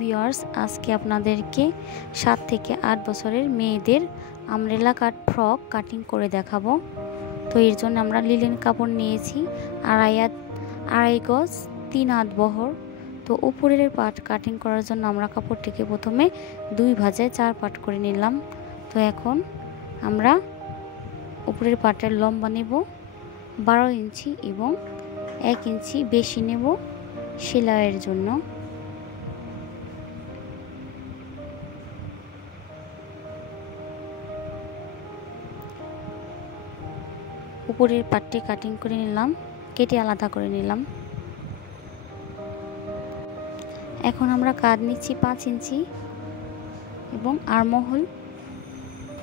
Viewers, আজকে আপনাদেরকে 7 থেকে 8 বছরের মেয়েদের আমব্রেলা কাট ফ্রক কাটিং করে দেখাবো। তো এর জন্য আমরা লিলেন কাপড় নিয়েছি আড়াই গজ 3 হাত বহর। তো উপরের পাট কাটিং করার জন্য আমরা কাপড়টিকে প্রথমে 2 ভাঁজে 4 পাট করে নিলাম। তো এখন আমরা উপরের পাটের লম্বা নেব 12 ইঞ্চি এবং 1 ইঞ্চি বেশি নেব সেলাইয়ের জন্য। উপরের পাটটি কাটিং করে নিলাম, কেটে আলাদা করে নিলাম। এখন আমরা কাঁধ নিচ্ছি 5 ইঞ্চি এবং আর্মহোল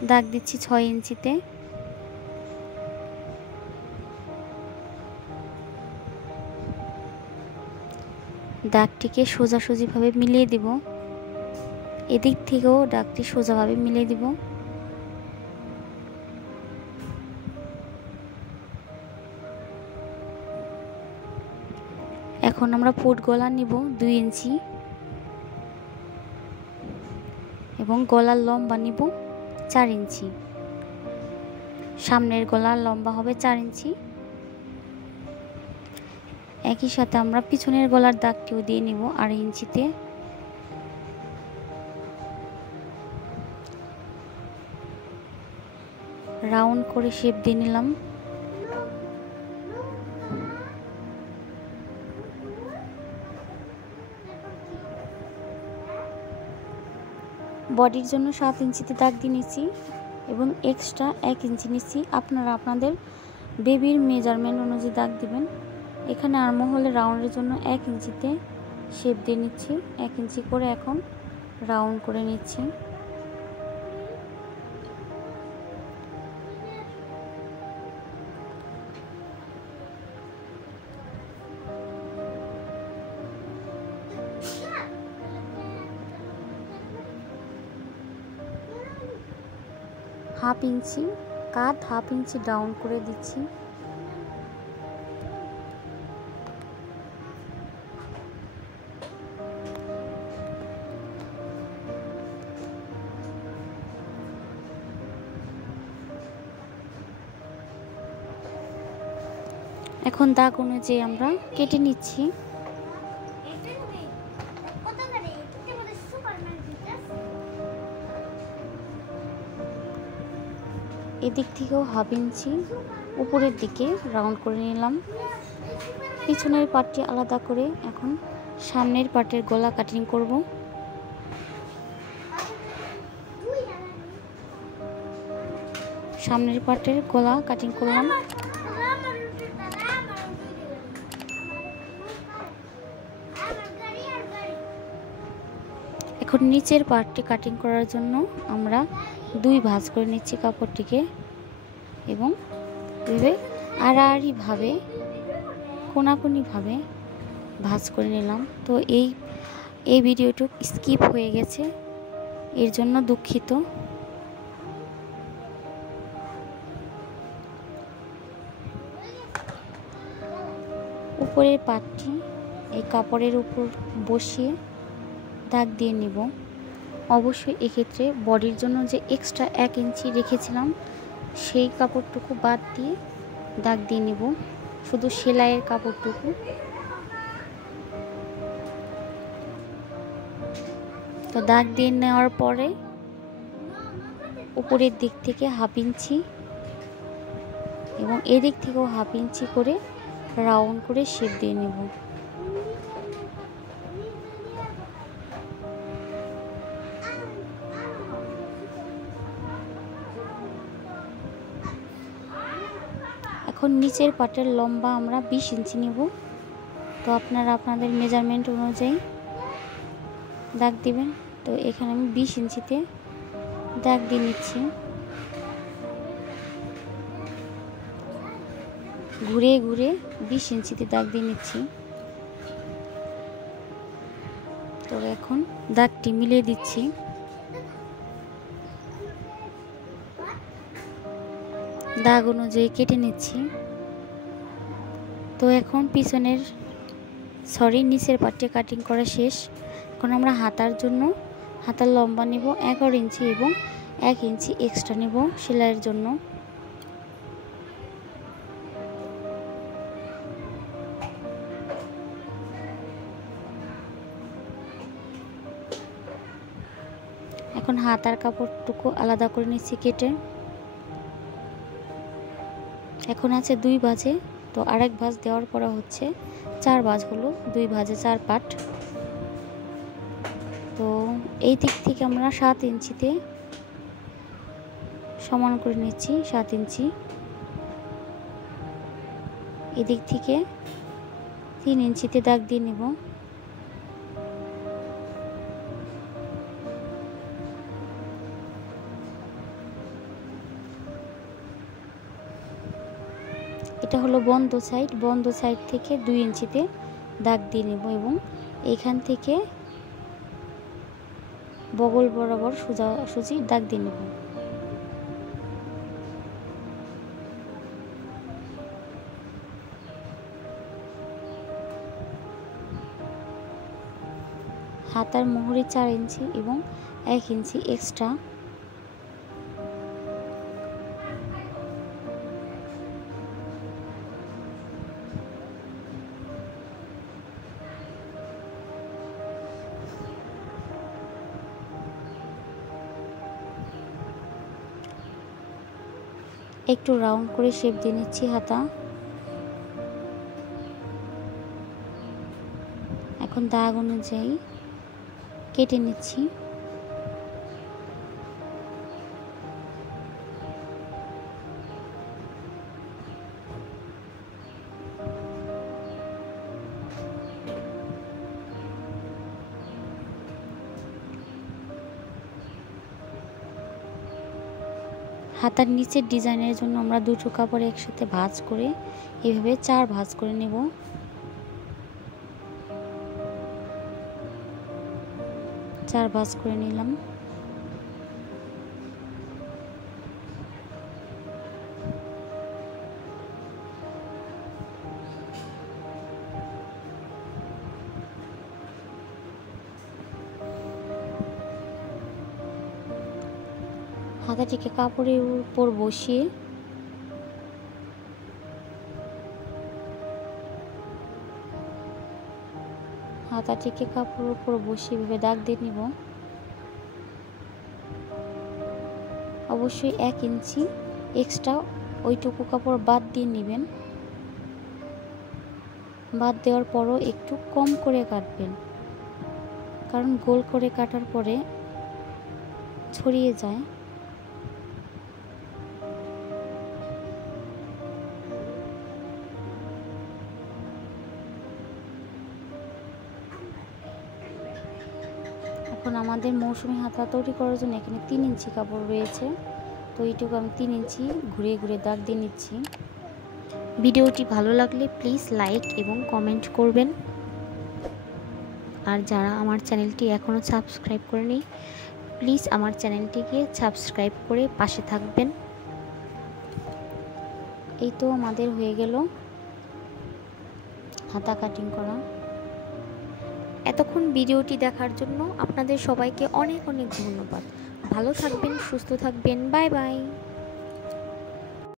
দাগ দিচ্ছি 6 ইঞ্চিতে। দাগটিকে সোজাসুজিভাবে মিলিয়ে দিব, এদিক থেকেও দাগটি সোজাভাবে মিলিয়ে দিব। এখন আমরা ফুট গলা নিব 2 ইঞ্চি এবং গলার লম্বা নিব 4 ইঞ্চি। সামনের গলার লম্বা হবে 4 ইঞ্চি। একই সাথে আমরা পিছনের গলার দাগটিও দিয়ে নিব 2.5 ইঞ্চিতে। রাউন্ড করে শেপ দিয়ে নিলাম। বডির জন্য 7 ইঞ্চিতে দাগ দিয়ে নিচ্ছি এবং এক্সট্রা 1 ইঞ্চি নিচ্ছি। আপনারা আপনাদের বেবির মেজারমেন্ট অনুযায়ী দাগ দিবেন। এখানে আর্মহোলে রাউন্ডের জন্য 1 ইঞ্চিতে শেপ দিয়ে নিচ্ছি। 1 ইঞ্চি করে এখন রাউন্ড করে নিচ্ছি। হাফ ইঞ্চি কাঁধ, হাফ ইঞ্চি ডাউন করে দিচ্ছি। এখন দাগ অনুযায়ী আমরা কেটে নিচ্ছি। এদিক থেকেও হাফ ইঞ্চি উপরের দিকে রাউন্ড করে নিলাম। পিছনের পাটটি আলাদা করে এখন সামনের পাটের গলা কাটিং করব। সামনের পাটের গলা কাটিং করলাম। এখন নিচের পার্টটি কাটিং করার জন্য আমরা 2 ভাঁজ করে নিচ্ছি কাপড়টিকে এবং এভাবে আড়াআড়িভাবে কোনাকুনিভাবে ভাঁজ করে নিলাম। তো এই ভিডিওটি স্কিপ হয়ে গেছে, এর জন্য দুঃখিত। উপরের পাটটি এই কাপড়ের উপর বসিয়ে দাগ দিয়ে নিব। অবশ্যই এক্ষেত্রে বডির জন্য যে এক্সট্রা 1 ইঞ্চি রেখেছিলাম সেই কাপড়টুকু বাদ দিয়ে দাগ দিয়ে নিব, শুধু সেলাইয়ের কাপড়টুকু। তো দাগ দিয়ে নেওয়ার পরে উপরের দিক থেকে হাফ ইঞ্চি এবং এদিক থেকেও হাফ ইঞ্চি করে রাউন্ড করে শেপ দিয়ে নেব। এখন নিচের পাটের লম্বা আমরা 20 ইঞ্চি নেব। তো আপনারা আপনাদের মেজারমেন্ট অনুযায়ী দাগ দিবেন। তো এখানে আমি 20 ইঞ্চিতে দাগ দিয়ে নিচ্ছি। ঘুরে ঘুরে 20 ইঞ্চিতে দাগ দিয়ে নিচ্ছি। তো এখন দাগটি মিলিয়ে দিচ্ছি। দাগ অনুযায়ী কেটে নিচ্ছি। তো এখন নিচের পার্টটি কাটিং করা শেষ। এখন আমরা হাতার জন্য হাতার লম্বা নেব 11 ইঞ্চি এবং 1 ইঞ্চি এক্সট্রা নেব সেলাইয়ের জন্য। এখন হাতার কাপড়টুকু আলাদা করে নিচ্ছি কেটে। এখন আছে 2 ভাঁজে, তো আরেক ভাঁজ দেওয়ার পর হচ্ছে 4 ভাঁজ হলো, 2 ভাঁজে 4 পাট। তো এই দিক থেকে আমরা 7 ইঞ্চিতে সমান করে নিচ্ছি, 7 ইঞ্চি। এদিক থেকে 3 ইঞ্চিতে দাগ দিয়ে নেব। এটা হলো বন্ধ সাইড থেকে 2 ইঞ্চিতে দাগ দিয়ে নেব এবং এইখান থেকে বগল বরাবর সোজাসুজি দাগ দিয়ে নেব। হাতার মোহরে 4 ইঞ্চি এবং 1 ইঞ্চি এক্সট্রা। একটু রাউন্ড করে শেপ দিয়ে নিচ্ছি হাতা। এখন দাগ অনুযায়ী কেটে নিচ্ছি। হাতার নিচের ডিজাইনের জন্য আমরা দুটো কাপড় একসাথে ভাঁজ করে এভাবে 4 ভাঁজ করে নেব। চার ভাঁজ করে নিলাম। হাতাটিকে কাপড়ের উপর বসিয়ে ভেবে দাগ দিয়ে নিব। অবশ্যই 1 ইঞ্চি এক্সট্রা ওইটুকু কাপড় বাদ দিয়ে নেবেন। বাদ দেওয়ার পরও একটু কম করে কাটবেন, কারণ গোল করে কাটার পরে ছড়িয়ে যায়। এখন আমাদের মৌসুমি হাতা তৈরি করার জন্য এখানে 3 ইঞ্চি কাপড় রয়েছে, তো এইটুকু আমি 3 ইঞ্চি ঘুরিয়ে ঘুরিয়ে দাগ দিয়ে নিচ্ছি। ভিডিওটি ভালো লাগলে প্লিজ লাইক এবং কমেন্ট করবেন। আর যারা আমার চ্যানেলটি এখনও সাবস্ক্রাইব করেনি প্লিজ আমার চ্যানেলটিকে সাবস্ক্রাইব করে পাশে থাকবেন। এই তো আমাদের হয়ে গেল হাতা কাটিং করা। এতক্ষণ ভিডিওটি দেখার জন্য আপনাদের সবাইকে অনেক অনেক ধন্যবাদ। ভালো থাকবেন, সুস্থ থাকবেন। Bye bye.